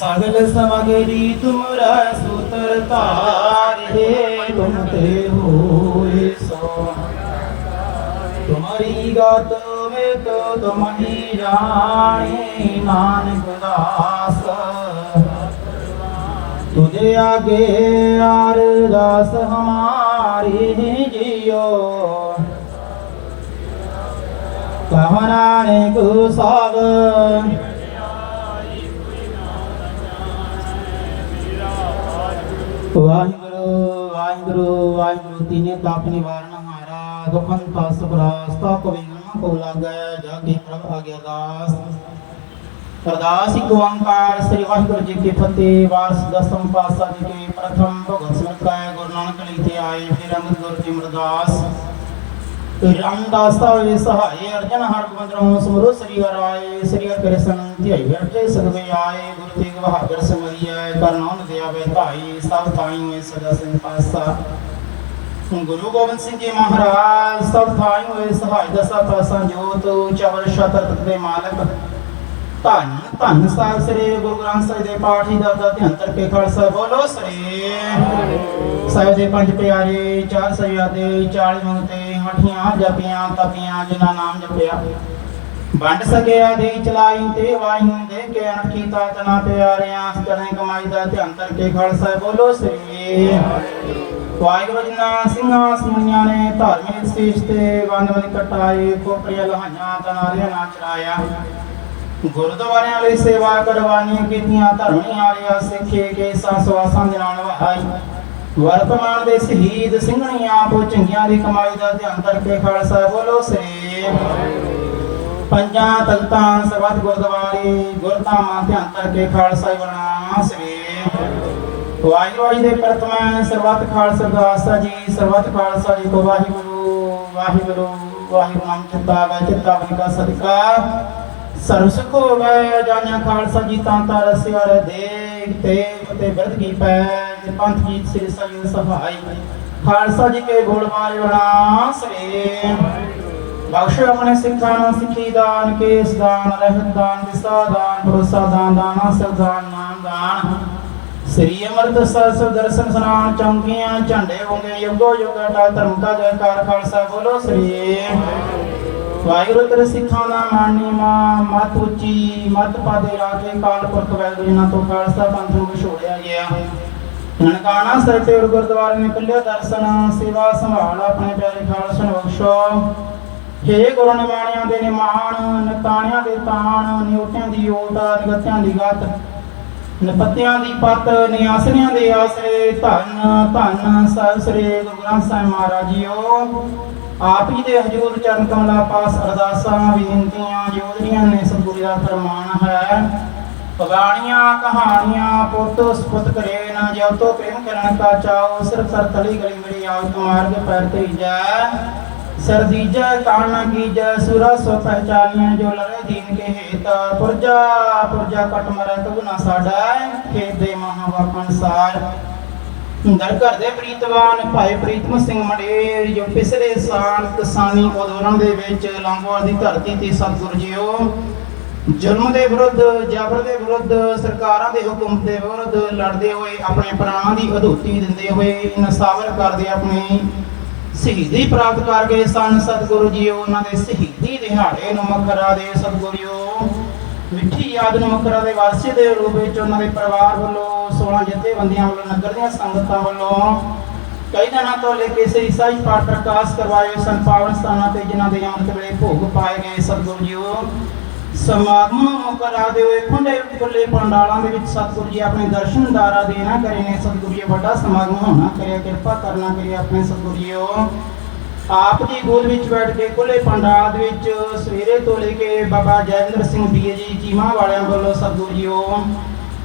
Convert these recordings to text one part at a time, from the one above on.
ਸਗਲ ਸਮਗਰੀ ਤੁਮਰਾ ਸੂਤਰ ਧਾਰ ਹੈ। ਤੁਮ ਤੇ ਹੋਏ ਸੋ ਤੁਮਾਰੀ ਗਤ ਮੇ ਤੋ ਤੁਮ ਹੀ ਜਾਣੇ ਨਾਨਕ ਦਾਸ। ਤੁਝੇ ਆਗੇ ਅਰਦਾਸ ਹਮਾਰੀ ਜਿਓ। ਕਮਰਾਨੇ ਕੋ ਸਾਗ ਵਾਹਿਗੁਰੂ ਵਾਹਿਗੁਰੂ ਵਾਹਿਗੁਰੂ ਤੀਨੇ ਤਾਪ ਨਿਵਾਰਨ ਹਾਰਾ, ਦੁਖਨ ਤਸ ਬਰਾਸਤਾ ਕੋ ਵਿਗਨ ਕੋ ਲਾਗੈ ਜਾ ਪ੍ਰਭ ਆ ਦਾਸ। ਅਰਦਾਸ ਇੱਕ ਓੰਕਾਰ, ਸ੍ਰੀ ਵਾਹਿਗੁਰੂ ਜੀ ਕੀ ਫਤਿਹ, ਵਾਰਸ ਦਸਮ ਪਾਤਸ਼ਾਹ ਜੀ ਕੇ ਪ੍ਰਥਮ ਭਗਤ ਸਿਮਰਤਾਇ ਗੁਰੂ ਨਾਨਕ ਲਈ ਤੇ ਆਏ, ਫਿਰ ਅੰਗਦ ਗੁਰੂ ਜੀ ਮਰਦਾਸ ਰਾਮਦਾਸ ਦਾ ਸਹਾਏ ਅਰਜਨ ਹਰ ਗੋਬਿੰਦ ਸਮਰੋ ਸ੍ਰੀ ਵਰਾਏ ਸ੍ਰੀ ਹਰਿ ਕ੍ਰਿਸ਼ਨ ਧਿਆਈ ਅਰਜੇ ਸਦਵੇ ਆਏ ਗੁਰੂ ਤੇਗ ਬਹਾਦਰ ਸਮਰੀਐ ਕਰਨਾਉਨ ਦਿਆ ਵੇ ਧਾਈ ਸਭ ਥਾਈ ਹੋਏ ਸਦਾ ਸਿੰਘ ਪਾਸਾ ਗੁਰੂ ਗੋਬਿੰਦ ਸਿੰਘ ਜੀ ਮਹਾਰਾਜ ਸਭ ਥਾਈ ਹੋਏ ਸਹਾਇ ਦਸਾ ਪਾਸਾ ਜੋਤ ਚਵਰ ਸ਼ਤਰ ਦੇ ਮਾਲਕ ਧੰਨ ਧੰਨ ਸਾਹਿਬ ਸ੍ਰੀ ਗੁਰੂ ਗ੍ਰੰਥ ਸਾਹਿਬ ਦੇ ਪਾਠੀ ਦਾ ਦਾ ਧਿਆਨ ਕਰਕੇ ਖਾਲਸਾ ਬੋਲੋ ਸ੍ਰੀ ਸਾਹਿਬ ਦੇ ਪੰਜ ਪਿਆਰੇ, ਚਾਰ ਸਹਿਯਾਦੇ 40 ਮੰਗਤੇ ਹਠੀਆਂ ਜਪੀਆਂ ਤਪੀਆਂ, ਜਿਨ੍ਹਾਂ ਨਾਮ ਜਪਿਆ। ਵੰਡ ਸਕਿਆ ਦੇ ਚਲਾਈ ਤੇ ਵਾਹੀ ਦੇ ਕੇ ਅਣ ਕੀਤਾ ਤਨਾ ਪਿਆਰਿਆਂ ਸਤਨੇ ਕਮਾਈ ਦਾ ਧਿਆਨ ਕਰਕੇ ਖਾਲਸਾ ਬੋਲੋ ਸ੍ਰੀ ਵਾਹਿਗੁਰੂ ਜੀ ਨਾ ਸਿੰਘਾਂ ਸੁਣੀਆਂ ਨੇ ਧਾਰਮਿਕ ਸੀਸ ਤੇ ਵੰਦ ਵੰਦ ਕਟਾਏ ਕੋਪਰੀਆਂ ਲਹਾਈਆਂ, ਤਨਾਰੀਆਂ ਨਾ ਚਰਾਇਆ ਗੁਰਦੁਆਰਿਆਂ ਲਈ ਸੇਵਾ ਕਰਵਾਣੀ ਕੀਤੀਆਂ ਧਰਮੀ ਵਾਲਿਆ ਸਿੱਖੇ ਕੇ ਸੰਸਵਾਸਾਂ ਦੇ ਨਾਲ ਵਹਾਈ। ਵਰਤਮਾਨ ਦੇ ਸ਼ਹੀਦ ਸਿੰਘਣੀਆਂ ਆਪ ਚੰਗੀਆਂ ਦੀ ਕਮਾਈ ਦਾ ਧਿਆਨ ਕਰਕੇ ਖਾਲਸਾ ਬੋਲੋ ਸ੍ਰੀ ਪੰਜਾਂ ਤਖਤਾਂ ਸਰਬੱਤ ਗੁਰਦੁਆਰੇ ਗੁਰਧਾਮਾਂ ਧਿਆਨ ਕਰਕੇ ਖਾਲਸਾ ਬਣਾ ਸ੍ਰੀ ਵਾਹਿਗੁਰੂ ਜੀ ਦੇ ਪ੍ਰਤਮਾ ਸਰਬੱਤ ਖਾਲਸਾ ਦਾਸਾ ਜੀ, ਸਰਬੱਤ ਖਾਲਸਾ ਜੀ ਕੋ ਵਾਹਿਗੁਰੂ ਵਾਹਿਗੁਰੂ ਵਾਹਿਗੁਰੂ ਨਾਮ ਚਿੰਤਾ ਵੈ, ਚਿੰਤਾ ਬਨਿਕਾ ਸਦਕਾ। ਸਰਬ ਸੁਖੋ ਹੋਵੇ ਜਾਣਿਆ ਖਾਲਸਾ ਜੀ, ਤਾਂ ਤਾਂ ਰਸਿਆ ਰ ਦੇਖ ਤੇ ਤੇ ਬਿਰਧ ਕੀ ਪੈ ਤੇ ਪੰਥ ਜੀਤ ਸਿਰ ਸਯੂ ਸਹਾਈ। ਖਾਲਸਾ ਜੀ ਕੇ ਗੋਲ ਮਾਰੇ ਬਣਾ ਸਰੇ ਬਖਸ਼ ਆਪਣੇ ਸਿੱਖਾਂ ਨੂੰ, ਸਿੱਖੀ ਦਾਨ, ਕੇਸ ਦਾਨ ਰਹਿਤ ਦਾਨ, ਦਿਸਾ ਦਾਨ, ਭਰੋਸਾ ਦਾਨ ਦਾਨਾ ਸਰਦਾਨ ਨਾਮ ਦਾਨ। ਸ੍ਰੀ ਅਮਰਤ ਸਸ ਦਰਸ਼ਨ ਸਨਾਨ ਚੌਂਕੀਆਂ, ਝੰਡੇ ਹੋਗੇ ਯੁਗੋ ਯੁਗ ਅਟਲ ਧਰਮ ਕਾ ਜੈਕਾਰ, ਖਾਲਸਾ ਬੋਲੋ ਸ੍ਰੀ ਵਾਹਿਗੁਰੂ ਤੇਰੇ ਸਿੱਖਾਂ ਦਾ ਮਾਨੀ ਮਾ ਮਤ ਉੱਚੀ, ਮਤ ਪਾਦੇ ਰਾਖੇ ਕਾਲ ਪੁਰਖ ਵੈਗੁਰੂ ਜੀ ਤੋਂ ਖਾਲਸਾ ਪੰਥ ਨੂੰ ਵਿਛੋੜਿਆ ਗਿਆ ਨਨਕਾਣਾ ਸਾਹਿਬ ਤੇ ਗੁਰਦੁਆਰੇ ਨੇ ਕੱਲਿਆ ਦਰਸ਼ਨ, ਸੇਵਾ ਸੰਭਾਲ ਆਪਣੇ ਪਿਆਰੇ ਖਾਲਸਾ ਨੂੰ ਬਖਸ਼ੋ। ਹੇ ਗੁਰੂ ਨਿਮਾਣਿਆਂ ਦੇ ਨਿਮਾਣ, ਨਤਾਣਿਆਂ ਦੇ ਤਾਣ ਨਿਉਟਿਆਂ ਦੀ ਓਟ, ਨਿਗਤਿਆਂ ਦੀ ਗਤ, ਨਪਤਿਆਂ ਦੀ ਪਤ ਨਿਆਸਰਿਆਂ ਦੇ ਆਸਰੇ ਧੰਨ ਧੰਨ ਸਭ ਸ੍ਰੀ ਗੁਰੂ ਗ੍ਰੰਥ ਸਾਹਿਬ ਮਹਾਰਾਜ ਜੀਓ। ਆਪ ਜੀ ਦੇ ਹਜ਼ੂਰ ਚਰਨ ਕਮਲਾ ਪਾਸ ਅਰਦਾਸਾਂ, ਬੇਨਤੀਆਂ ਜੋਦਰੀਆਂ ਨੇ ਸਤਿਗੁਰੂ ਦਾ ਫਰਮਾਨ ਹੈ। ਪਗਾਣੀਆਂ ਕਹਾਣੀਆਂ ਪੁੱਤ ਸੁਪਤ ਕਰੇ ਨਾ ਜਿਉ ਤੋ ਪ੍ਰੇਮ ਕਰਨ ਕਾ ਚਾਓ ਸਿਰਫ ਸਰ ਤਲੀ ਗਲੀ ਮੇਰੀ ਆਉ ਤੁਮਾਰ ਕੇ ਪੈਰ ਤੇ ਜੈ। ਸਰਦੀਜੈ ਕਾਣਾ ਕੀਜੈ, ਸੁਰਾ ਸੋ ਪਹਿਚਾਨੀਆਂ ਜੋ ਲਰੇ ਦੀਨ ਕੇ ਹੇਤ। ਪੁਰਜਾ ਪੁਰਜਾ ਕਟ ਮਰੈ, ਤੂ ਨਾ ਸਾਡਾ ਖੇਤ ਦੇ ਮਹਾ ਸਾਰ। ਦਰ ਘਰ ਦੇ ਪ੍ਰੀਤਵਾਨ ਭਾਈ ਪ੍ਰੀਤਮ ਸਿੰਘ ਮੰਡੇਰ, ਜੋ ਪਿਛਲੇ ਸਾਲ ਕਿਸਾਨੀ ਅੰਦੋਲਨ ਦੇ ਵਿੱਚ ਲੰਗੋਵਾਲ ਦੀ ਧਰਤੀ ਤੇ ਸਤਿਗੁਰੂ ਜੀਓ ਜ਼ੁਲਮ ਦੇ ਵਿਰੁੱਧ, ਜ਼ਬਰ ਦੇ ਵਿਰੁੱਧ, ਸਰਕਾਰਾਂ ਦੇ ਹੁਕਮ ਦੇ ਵਿਰੁੱਧ ਲੜਦੇ ਹੋਏ ਆਪਣੇ ਪ੍ਰਾਣਾਂ ਦੀ ਅਧੂਤੀ ਦਿੰਦੇ ਹੋਏ ਇਨਸਾਫ ਕਰਦੇ ਆਪਣੀ ਸ਼ਹੀਦੀ ਪ੍ਰਾਪਤ ਕਰ ਗਏ ਸਨ ਸਤਿਗੁਰੂ ਜੀਓ, ਉਹਨਾਂ ਦੇ ਸ਼ਹੀਦੀ ਦਿਹਾੜੇ ਨੂੰ ਮਕਰਾ ਦੇ ਸਤਿਗੁਰੂ ਜੀਓ ਨੂੰ ਮਕਰਾ ਦੇ ਵਾਸੀ ਦੇ ਰੂਪ ਵਿੱਚ ਉਹਨਾਂ ਦੇ ਪਰਿਵਾਰ ਵੱਲੋਂ 16 ਜਥੇਬੰਦੀਆਂ ਵੱਲੋਂ ਨਗਰ ਦੀਆਂ ਸੰਗਤਾਂ ਵੱਲੋਂ ਕਈ ਦਿਨਾਂ ਤੋਂ ਲੈ ਕੇ ਸ੍ਰੀ ਸਾਈ ਪਾਠ ਪ੍ਰਕਾਸ਼ ਕਰਵਾਏ ਸਨ। ਪਾਵਨ ਸਥਾਨਾਂ ਤੇ ਜਿਨ੍ਹਾਂ ਦੇ ਅੰਮ੍ਰਿਤ ਵੇਲੇ ਭੋਗ ਪਾਏ ਗਏ ਸਤਿਗੁਰੂ ਜੀਓ ਸਮਾਗਮ ਮੁਕਰਾ ਦੇ ਹੋਏ ਖੁੱਲੇ ਖੁੱਲੇ ਪੰਡਾਲਾਂ ਦੇ ਵਿੱਚ ਸਤਿਗੁਰੂ ਜੀ ਆਪਣੇ ਦਰਸ਼ਨਦਾਰਾ ਦੇਣਾ ਕਰੇ ਨੇ। ਸਤਿਗੁਰੂ ਜੀ ਵੱਡਾ ਸਮਾਗਮ ਹੋਣਾ ਕਰਿਆ, ਕਿਰਪਾ ਕਰਨਾ ਕਰਿਆ ਆਪਣੇ ਸਤਿਗੁਰੂ ਜੀਓ ਆਪ ਦੀ ਗੋਦ ਵਿੱਚ ਬੈਠ ਕੇ ਖੁੱਲੇ ਪੰਡਾਲ ਵਿੱਚ ਸਵੇਰੇ ਤੋਂ ਲੈ ਕੇ ਬਾਬਾ ਜੈਵਿੰਦਰ ਸਿੰਘ ਬੀਏ ਜੀ ਚੀਮਾ ਵਾਲਿਆਂ ਵੱਲੋਂ ਸਤਿਗੁਰੂ ਜੀਓ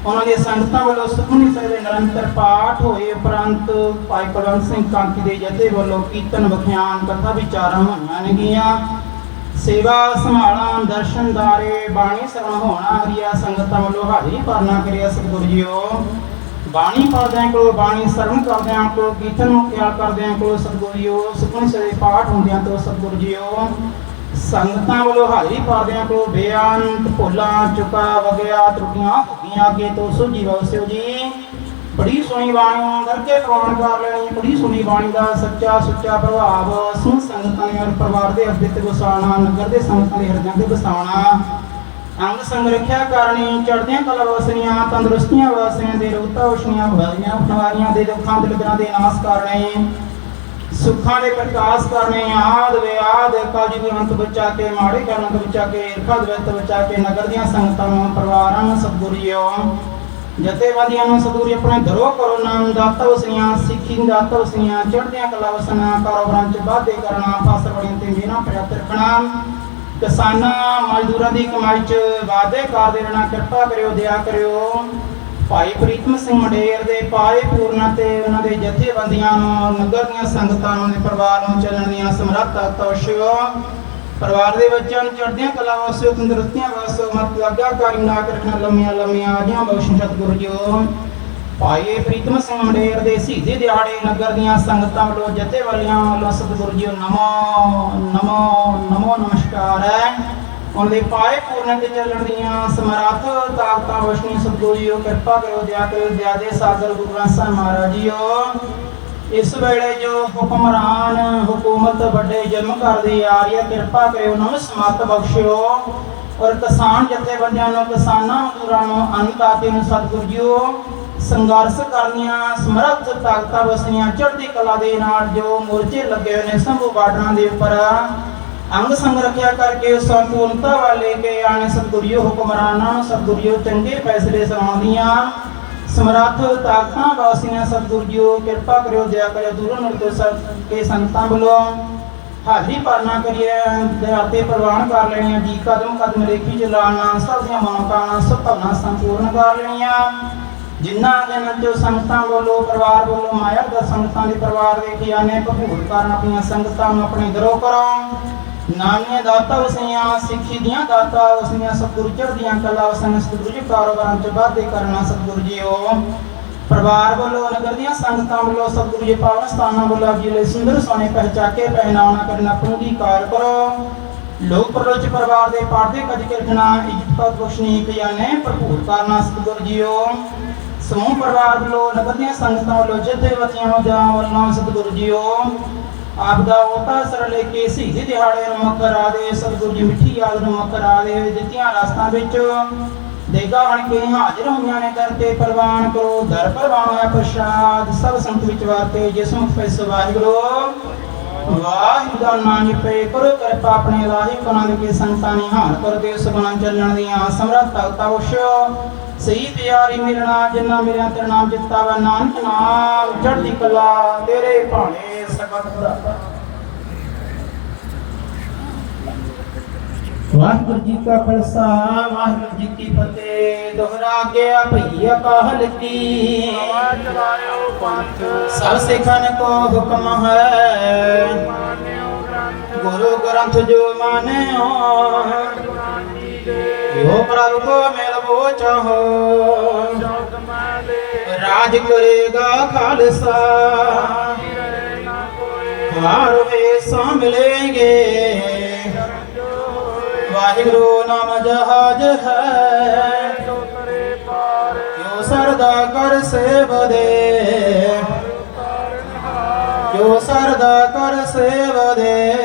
ਉਹਨਾਂ ਦੀਆਂ ਸੰਗਤਾਂ ਵੱਲੋਂ ਸੁਖਮਨੀ ਸਾਹਿਬ ਦੇ ਨਿਰੰਤਰ ਪਾਠ ਹੋਏ ਉਪਰੰਤ ਭਾਈ ਕੁਲਵੰਤ ਸਿੰਘ ਕਾਂਤੀ ਦੇ ਜਥੇ ਵੱਲੋਂ ਕੀਰਤਨ ਵਿਖਿਆਨ ਕਥਾ ਵਿਚਾਰਾਂ ਹੋਈਆਂ ਨੇਗੀਆਂ। ਸੇਵਾ ਸੰਭਾਲਾਂ ਦਰਸ਼ਨ ਦਰਸ਼ਨਦਾਰੇ ਬਾਣੀ ਸਰਵਣ ਹੋਣਾ, ਹਰੀਆ ਸੰਗਤਾਂ ਵੱਲੋਂ ਹਾਜ਼ਰੀ ਭਰਨਾ ਕਰਿਆ ਸਤਿਗੁਰੂ ਜੀਓ ਬਾਣੀ ਪੜਦਿਆਂ ਕੋਲ, ਬਾਣੀ ਸਰਵਣ ਕਰਦਿਆਂ ਕੋਲ, ਕੀਰਤਨ ਨੂੰ ਕਰਦਿਆਂ ਕੋਲ ਸਤਿਗੁਰੂ ਸੁਖਮਨੀ ਸਾਹਿਬ ਪਾਠ ਹੁੰਦਿਆਂ ਤੋਂ ਸਤਿਗੁਰੂ ਜੀਓ ਸੰਗਤਾਂ ਵੱਲੋਂ ਹਾਜ਼ਰੀ ਪਾਦਿਆਂ ਕੋ ਬੇਅੰਤ ਭੁੱਲਾਂ, ਚੁਕਾ, ਵਗਿਆ, ਤਰੁੱਟੀਆਂ ਹੋ ਗਈਆਂ ਤੋਂ ਸੁਝੀ ਵਸਿਓ ਜੀ। ਬੜੀ ਸੋਹਣੀ ਬਾਣੀ ਕਰਕੇ ਪ੍ਰਵਾਨ ਕਰ ਲੈਣੀ ਬੜੀ ਸੋਹਣੀ ਬਾਣੀ ਦਾ ਸੱਚਾ ਸੁੱਚਾ ਪ੍ਰਭਾਵ ਸੁਣ ਸੰਗਤਾਂ ਨੇ ਔਰ ਪਰਿਵਾਰ ਦੇ ਹਿਰਦੇ ਤੇ ਵਸਾਉਣਾ ਨਗਰ ਦੇ ਸੰਗਤਾਂ ਦੇ ਹਿਰਦਿਆਂ ਤੇ ਵਸਾਉਣਾ ਅੰਗ ਸੰਗ ਕਰਨੀ ਚੜ੍ਹਦੀਆਂ ਕਲਾ ਵਸਨੀਆਂ ਤੰਦਰੁਸਤੀਆਂ ਵਸਨੀਆਂ ਦੇ ਰੋਤਾ ਵਸਨੀਆਂ ਭਵਾਈਆਂ ਪਟਵਾਰੀਆਂ ਦੇ ਦੁੱਖਾਂ ਦੇ ਲਗਰਾਂ ਦੇ ਨਾਸ ਕਰਨੇ, ਸੁੱਖਾਂ ਦੇ ਪ੍ਰਕਾਸ਼ ਕਰਨੇ, ਆਦ ਵਿਆਦ ਕਾਜੀ ਦੇ ਅੰਤ ਬਚਾ ਕੇ, ਮਾੜੇ ਕਰਨਾਂ ਤੋਂ ਬਚਾ ਕੇ, ਈਰਖਾ ਦੇ ਬਚਾ ਕੇ, ਨਗਰ ਦੀਆਂ ਸੰਗਤਾਂ ਨੂੰ, ਪਰਿਵਾਰਾਂ ਨੂੰ ਸਤਿਗੁਰੀਓ। ਜਥੇਬੰਦੀਆਂ ਨੂੰ ਸਤਿਗੁਰੂ ਆਪਣੇ ਦਰੋ ਕਰੋ ਨਾਮ ਦਾਤਾ ਵਸਨੀਆਂ, ਸਿੱਖੀ ਦਾਤਾ ਵਸਨੀਆਂ, ਚੜ੍ਹਦੀਆਂ ਕਲਾ ਵਸਨਾ, ਕਾਰੋਬਾਰਾਂ ਚ ਵਾਧੇ ਕਰਨਾ, ਫਸਲ ਬੜੀਆਂ ਤੇ ਮੇਨਾ ਪ੍ਰਯਤ ਰੱਖਣਾ। ਕਿਸਾਨਾਂ ਮਜ਼ਦੂਰਾਂ ਦੀ ਕਮਾਈ ਚ ਵਾਧੇ ਕਰਦੇ ਰਹਿਣਾ ਕਿਰਪਾ ਕਰਿਓ, ਦਇਆ ਕਰਿਓ। ਭਾਈ ਪ੍ਰੀਤਮ ਸਿੰਘ ਮੰਡੇਰ ਦੇ ਪਾਏ ਪੂਰਨਾ ਤੇ ਉਹਨਾਂ ਦੇ ਜਥੇਬੰਦੀਆਂ ਨੂੰ, ਨਗਰ ਦੀਆਂ ਸੰਗਤਾਂ ਨੂੰ ਦੇ ਪਰਿਵਾਰ ਨੂੰ ਚੱਲਣ ਦੀਆਂ ਸਮਰੱਥਾ ਤੋਸ਼ਿਓ ਪਰਿਵਾਰ ਦੇ ਬੱਚਿਆਂ ਨੂੰ ਚੜ੍ਹਦੀਆਂ ਕਲਾ ਵਾਸਤੇ, ਤੰਦਰੁਸਤੀਆਂ ਵਾਸਤੇ ਮਤ ਲੱਗਾ ਕਾਰੀ ਨਾ ਰੱਖਣਾ ਲੰਮੀਆਂ ਲੰਮੀਆਂ ਆਜੀਆਂ ਬਖਸ਼ਿਸ਼ ਸਤਿਗੁਰੂ ਜੀਓ ਭਾਈ ਪ੍ਰੀਤਮ ਸਿੰਘ ਮੰਡੇਰ ਦੇ ਸਿੱਧੇ ਦਿਹਾੜੇ ਨਗਰ ਦੀਆਂ ਸੰਗਤਾਂ ਵੱਲੋਂ ਜਥੇ ਵਾਲੀਆਂ ਵੱਲੋਂ ਸਤਿਗੁਰੂ ਜੀ ਨਮੋ ਨਮੋ ਨਮੋ ਨਮਸਕਾਰ ਹੈ। ਉਹਨਾਂ ਦੇ ਪਾਏ ਪੂਰਨ ਤੇ ਚੱਲਣ ਦੀਆਂ ਸਮਰੱਥ ਤਾਕਤਾਂ ਵਸ਼ਨੀ ਸਤਿਗੁਰੂ ਜੀਓ ਕਿਰਪਾ ਕਰੋ ਦਇਆ ਕਰੋ ਦਇਆ ਸਾਗਰ ਗੁਰੂ ਗ੍ਰੰਥ ਸਾਹਿਬ ਮਹਾਰਾਜ ਜੀਓ ਇਸ ਵੇਲੇ ਜੋ ਹੁਕਮਰਾਨ ਹਕੂਮਤ ਵੱਡੇ ਜਨਮ ਕਰਦੇ ਆ ਰਹੀ ਹੈ ਕਿਰਪਾ ਕਰਿਓ, ਉਹਨਾਂ ਨੂੰ ਸਮਤ ਬਖਸ਼ਿਓ। ਔਰ ਕਿਸਾਨ ਜਥੇਬੰਦੀਆਂ ਨੂੰ, ਕਿਸਾਨਾਂ ਮਜ਼ਦੂਰਾਂ ਨੂੰ ਅੰਨਦਾਤੇ ਨੂੰ ਸਤਿਗੁਰੂ ਜੀਓ ਸੰਘਰਸ਼ ਕਰਨੀਆਂ, ਸਮਰੱਥ ਤਾਕਤਾਂ ਵਸਨੀਆਂ, ਚੜ੍ਹਦੀ ਕਲਾ ਦੇ ਨਾਲ ਜੋ ਮੋਰਚੇ ਲੱਗੇ ਹੋਏ ਨੇ ਸੰਭੂ ਬਾਰਡਰਾਂ ਦੇ ਉੱਪਰ, ਅੰਗ ਸੰਗ ਰੱਖਿਆ ਕਰਕੇ ਸੰਪੂਰਨਤਾ ਵਾਲੇ ਕੇ ਆਣੇ ਸਤਿਗੁਰੂ ਹੁਕਮਰਾਨਾਂ ਨੂੰ ਚੰਗੇ ਫੈਸਲੇ ਸੁਣਾਉਂਦੀਆਂ। ਸਮਰੱਥ ਤਾਕਤਾਂ ਵਾਸੀਆਂ ਸਤਿਗੁਰੂ ਕਿਰਪਾ ਕਰਿਓ, ਦਇਆ ਕਰਿਓ, ਦੂਰੋਂ ਨੇੜੇ ਸਭ ਕੇ ਸੰਤਾਂ ਵੱਲੋਂ ਹਾਜ਼ਰੀ ਪਾਲਣਾ ਕਰੀਏ ਦਿਹਾਤੇ ਪ੍ਰਵਾਨ ਕਰ ਲੈਣੀਆਂ, ਜੀ ਕਦਮ ਕਦਮ ਲੇਖੀ ਚਲਾਣਾ ਸਭ ਦੀਆਂ ਮਨੋਕਾਮਨਾ ਸਭ ਭਾਵਨਾ ਸੰਪੂਰਨ ਕਰ ਲੈਣੀਆਂ। ਜਿਨ੍ਹਾਂ ਦੇ ਨਾਲ ਜੋ ਸੰਗਤਾਂ ਵੱਲੋਂ, ਪਰਿਵਾਰ ਵੱਲੋਂ, ਮਾਇਆ ਦਾ ਸੰਗਤਾਂ ਦੇ ਪਰਿਵਾਰ ਦੇ ਖਿਆਨੇ ਭਰਪੂਰ ਕਰਨ ਆਪਣੀਆਂ ਸੰਗਤਾਂ ਨੂੰ ਆਪਣੇ ਦਰੋ ਕਰੋ ਨਾਮੀਆਂ ਦਾਤਾ ਵਸੀਆਂ ਸਿੱਖੀ ਦੀਆਂ ਦਾਤਾ ਵਸੀਆਂ ਸਤਿਗੁਰੂ ਚੜ੍ਹਦੀਆਂ ਕਲਾ ਵਸੀਆਂ ਸਤਿਗੁਰੂ ਕਾਰੋਬਾਰਾਂ ਚ ਵਾਧੇ ਕਰਨਾ ਸਤਿਗੁਰੂ ਪਰਿਵਾਰ ਵੱਲੋਂ, ਨਗਰ ਦੀਆਂ ਸੰਗਤਾਂ ਵੱਲੋਂ, ਸਤਿਗੁਰੂ ਜੀ ਪਾਵਨ ਸਥਾਨਾਂ ਵੱਲੋਂ ਆਪ ਜੀ ਲਈ ਸੁੰਦਰ ਸੋਨੇ ਪਹਿਚਾ ਕੇ ਪਹਿਨਾਉਣਾ ਕਰਨਾ ਆਪਣੂ ਕਾਰ ਕਰੋ। ਲੋਕ ਪ੍ਰਲੋਚ ਪਰਿਵਾਰ ਦੇ ਪਰਦੇ ਕੱਜ ਕੇ ਰੱਖਣਾ, ਇੱਜ਼ਤ ਬਖਸ਼ਣੀ ਖਿਆਨੇ ਭਰਪੂਰ ਕਰਨਾ ਸਤਿਗੁਰੂ ਜੀਓ। ਸਮੂਹ ਪਰਿਵਾਰ ਵੱਲੋਂ ਨਗਰ ਸੰਗਤਾਂ ਵੱਲੋਂ ਜਥੇਬੰਦੀਆਂ ਜਾਂ ਵੱਲੋਂ ਸਤਿਗੁਰੂ ਜੀਓ, ਆਪ ਦਾ ਉਹਤਾ ਸਰ ਕੇ ਸਿੱਧੇ ਦਿਹਾੜੇ ਨੂੰ ਮਕਰਾ ਦੇ, ਸਤਿਗੁਰੂ ਜੀ ਮਿੱਠੀ ਯਾਦ ਨੂੰ ਮਕਰਾ ਦੇ, ਦਿੱਤੀਆਂ ਰਸਤਾਂ ਵਿੱਚ ਦੇਗਾ ਬਣ ਕੇ ਹਾਜ਼ਰ ਹੋਈਆਂ ਨੇ ਦਰ ਪ੍ਰਵਾਨ ਕਰੋ, ਦਰ ਪ੍ਰਵਾਨ ਹੋਇਆ ਪ੍ਰਸ਼ਾਦ, ਸਭ ਸੰਤ ਵਿੱਚ ਵਾਤੇ ਜਿਸ ਮੁਖ ਪੈ ਵਾਹਿਗੁਰੂ। ਵਾਹਿਗੁਰੂ ਦਾ ਨਾਮ ਜਪੇ, ਕਰੋ ਕਿਰਪਾ ਆਪਣੇ ਲਾਹੀ ਗੁਣਾਂ ਦੇ ਕੇ ਸੰਤਾਂ ਨੇ ਹਾਨ ਕਰ ਦੇ ਉਸ ਚੱਲਣ ਦੀਆਂ ਸਮਰੱਥ ਭਗਤਾ ਵਸ਼ੋ ਸਹੀ ਪਿਆਰੀ ਮਿਲਣਾ ਜਿਨ੍ਹਾਂ ਮੇਰਿਆਂ ਤੇ ਨਾਮ ਜਿੱਤਾ ਵਾ, ਨਾਨਕ ਨਾਮ ਚੜ੍ਹਦੀ ਕਲਾ ਤੇਰੇ ਭਾਣੇ ਸਬਦ ਦਾ। ਵਾਹਿਗੁਰੂ ਜੀ ਕਾ ਖਾਲਸਾ, ਵਾਹਿਗੁਰੂ ਜੀ ਕੀ ਫਤਿਹ। ਦੁਹਰਾ ਗਿਆ ਭਈਆ ਕਾਹਲ ਕੀ। ਚਲਾਇਓ ਪੰਥ ਸਭ ਸਿੱਖਾਂ ਕੋ ਹੁਕਮ ਹੈ। ਗੁਰੂ ਗ੍ਰੰਥ ਜੋ ਮਾਨਿਓ ਜੋ ਪ੍ਰਭ ਕੋ ਮਿਲਵੋ ਚਾਹੋ। ਜੋਤ ਮਾਲੇ ਰਾਜ ਕਰੇਗਾ ਖਾਲਸਾ। ਰਹੇ ਨਾ ਵੇ ਸਾ ਮਿਲेंगे ਵਾਹਿਗੁਰੂ ਨਾਮ ਜਹਾਜ ਹੈ। ਸੋ ਜੋ ਸਰਦਾ ਕਰ ਸੇਵ ਦੇ। ਜੋ ਸਰਦਾ ਕਰ ਸੇਵ ਦੇ।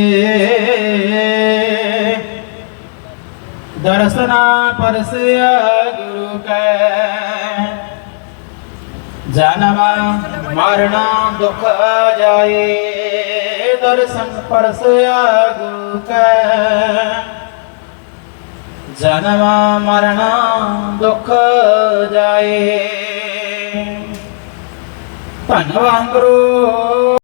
ਦਰਸਨਾ ਪਰਸਿਆ ਗੁਰੂ ਕੈ। ਜਨਮ ਮਰਨਾ ਦੁਖ ਜਾਏ, ਦਰਸ਼ਨ ਪਰਸਿਆ ਗੁਰੂ ਕੈ। ਜਨਮ ਮਰਨਾ ਦੁਖ ਜਾਏ। ਧੰਨ ਵਾਹਿਗੁਰੂ